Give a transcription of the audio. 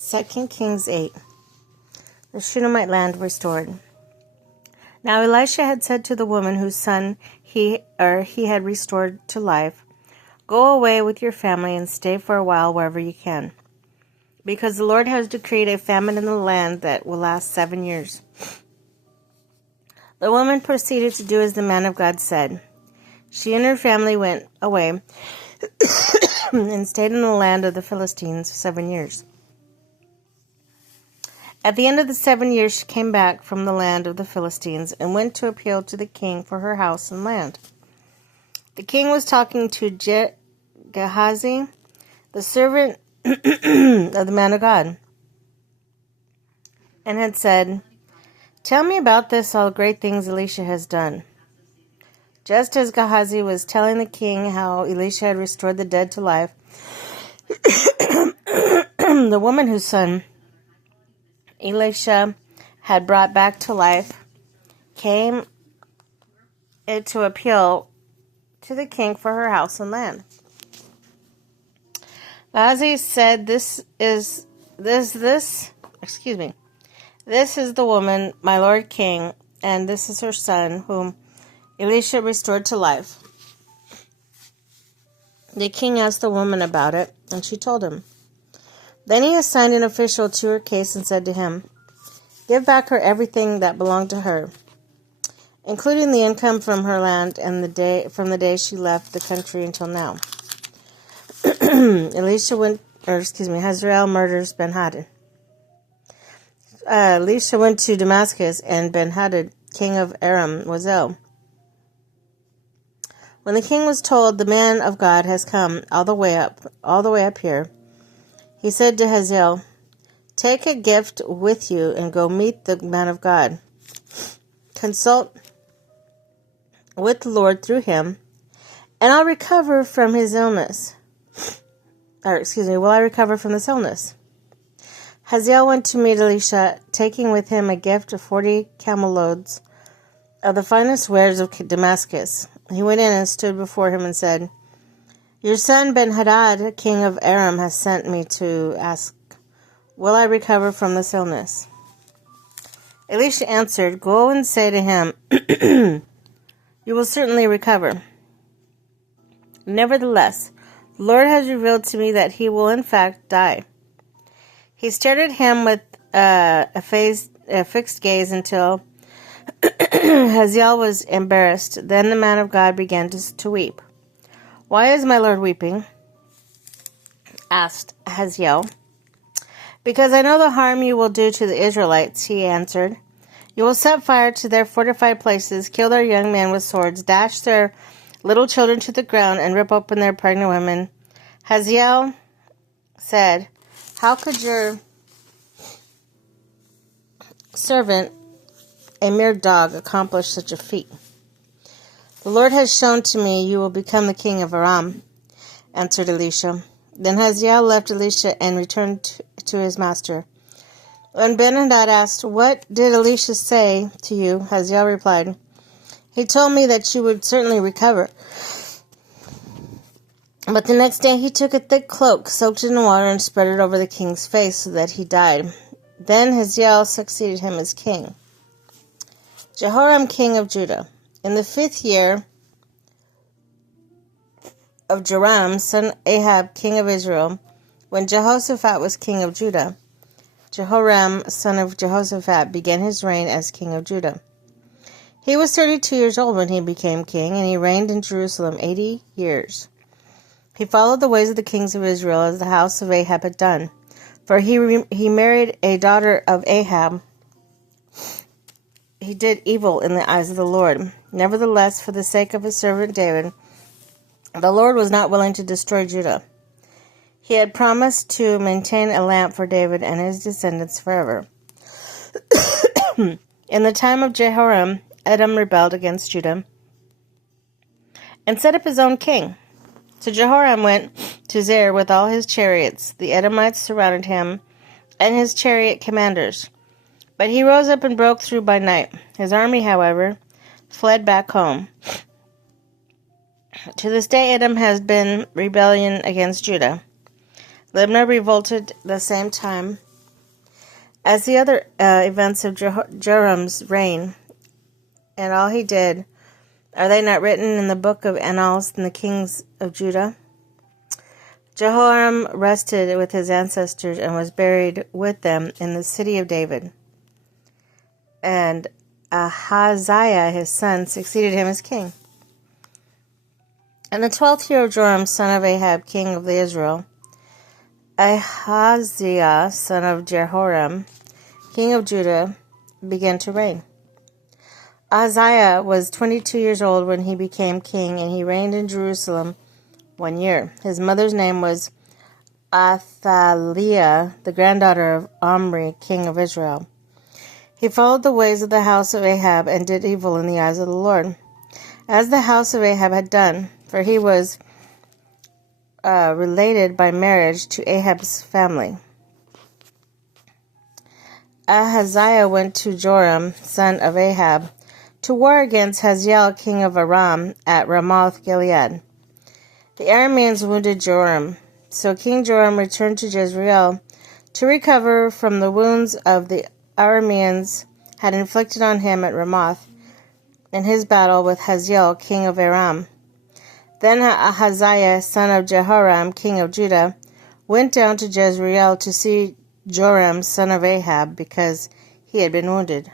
2 Kings 8. The Shunammite land restored. Now Elisha had said to the woman whose son he had restored to life, "Go away with your family and stay for a while wherever you can, because the Lord has decreed a famine in the land that will last 7 years." The woman proceeded to do as the man of God said. She and her family went away and stayed in the land of the Philistines 7 years. At the end of the 7 years, she came back from the land of the Philistines and went to appeal to the king for her house and land. The king was talking to Gehazi, the servant of the man of God, and had said, "Tell me about all the great things Elisha has done." Just as Gehazi was telling the king how Elisha had restored the dead to life, the woman whose son Elisha had brought back to life came to appeal to the king for her house and land. Gehazi said, This is the woman, my lord king, and this is her son, whom Elisha restored to life." The king asked the woman about it, and she told him. Then he assigned an official to her case and said to him, "Give back her everything that belonged to her, including the income from her land and from the day she left the country until now." Hazael murders Ben-Hadad. Elisha went to Damascus, and Ben-Hadad, king of Aram, was ill. When the king was told, "The man of God has come all the way up here," he said to Hazael, "Take a gift with you and go meet the man of God. Consult with the Lord through him, and I'll recover from his illness. Will I recover from this illness?" Hazael went to meet Elisha, taking with him a gift of 40 camel loads of the finest wares of Damascus. He went in and stood before him and said, "Your son Ben-Hadad, king of Aram, has sent me to ask, will I recover from this illness?" Elisha answered, "Go and say to him, you will certainly recover. Nevertheless, the Lord has revealed to me that he will in fact die." He stared at him with a fixed gaze until Hazael was embarrassed. Then the man of God began to weep. "Why is my Lord weeping?" asked Hazael. "Because I know the harm you will do to the Israelites," he answered. "You will set fire to their fortified places, kill their young men with swords, dash their little children to the ground, and rip open their pregnant women." Hazael said, "How could your servant, a mere dog, accomplish such a feat?" "The Lord has shown to me you will become the king of Aram," answered Elisha. Then Hazael left Elisha and returned to his master. When Ben-Hadad asked, "What did Elisha say to you?" Hazael replied, "He told me that you would certainly recover." But the next day he took a thick cloak, soaked it in water, and spread it over the king's face so that he died. Then Hazael succeeded him as king. Jehoram, king of Judah. In the 5th year of Joram, son of Ahab, king of Israel, when Jehoshaphat was king of Judah, Jehoram, son of Jehoshaphat, began his reign as king of Judah. He was 32 years old when he became king, and he reigned in Jerusalem 80 years. He followed the ways of the kings of Israel as the house of Ahab had done, for he married a daughter of Ahab. He did evil in the eyes of the Lord. Nevertheless, for the sake of his servant David, the Lord was not willing to destroy Judah. He had promised to maintain a lamp for David and his descendants forever. In the time of Jehoram, Edom rebelled against Judah and set up his own king. So Jehoram went to Zair with all his chariots. The Edomites surrounded him and his chariot commanders. But he rose up and broke through by night. His army, however, fled back home. To this day, Edom has been rebellion against Judah. Libnah revolted the same time As the other events of Joram's reign and all he did, are they not written in the book of Annals in the kings of Judah? Jehoram rested with his ancestors and was buried with them in the city of David. And Ahaziah his son succeeded him as king. In the 12th year of Joram, son of Ahab, king of Israel, Ahaziah, son of Jehoram, king of Judah, began to reign. Ahaziah was 22 years old when he became king, and he reigned in Jerusalem 1 year. His mother's name was Athaliah, the granddaughter of Omri, king of Israel. He followed the ways of the house of Ahab and did evil in the eyes of the Lord, as the house of Ahab had done, for he was related by marriage to Ahab's family. Ahaziah went to Joram, son of Ahab, to war against Hazael, king of Aram, at Ramoth Gilead. The Arameans wounded Joram, so King Joram returned to Jezreel to recover from the wounds of the Arameans had inflicted on him at Ramoth in his battle with Hazael, king of Aram. Then Ahaziah, son of Jehoram, king of Judah, went down to Jezreel to see Joram, son of Ahab, because he had been wounded.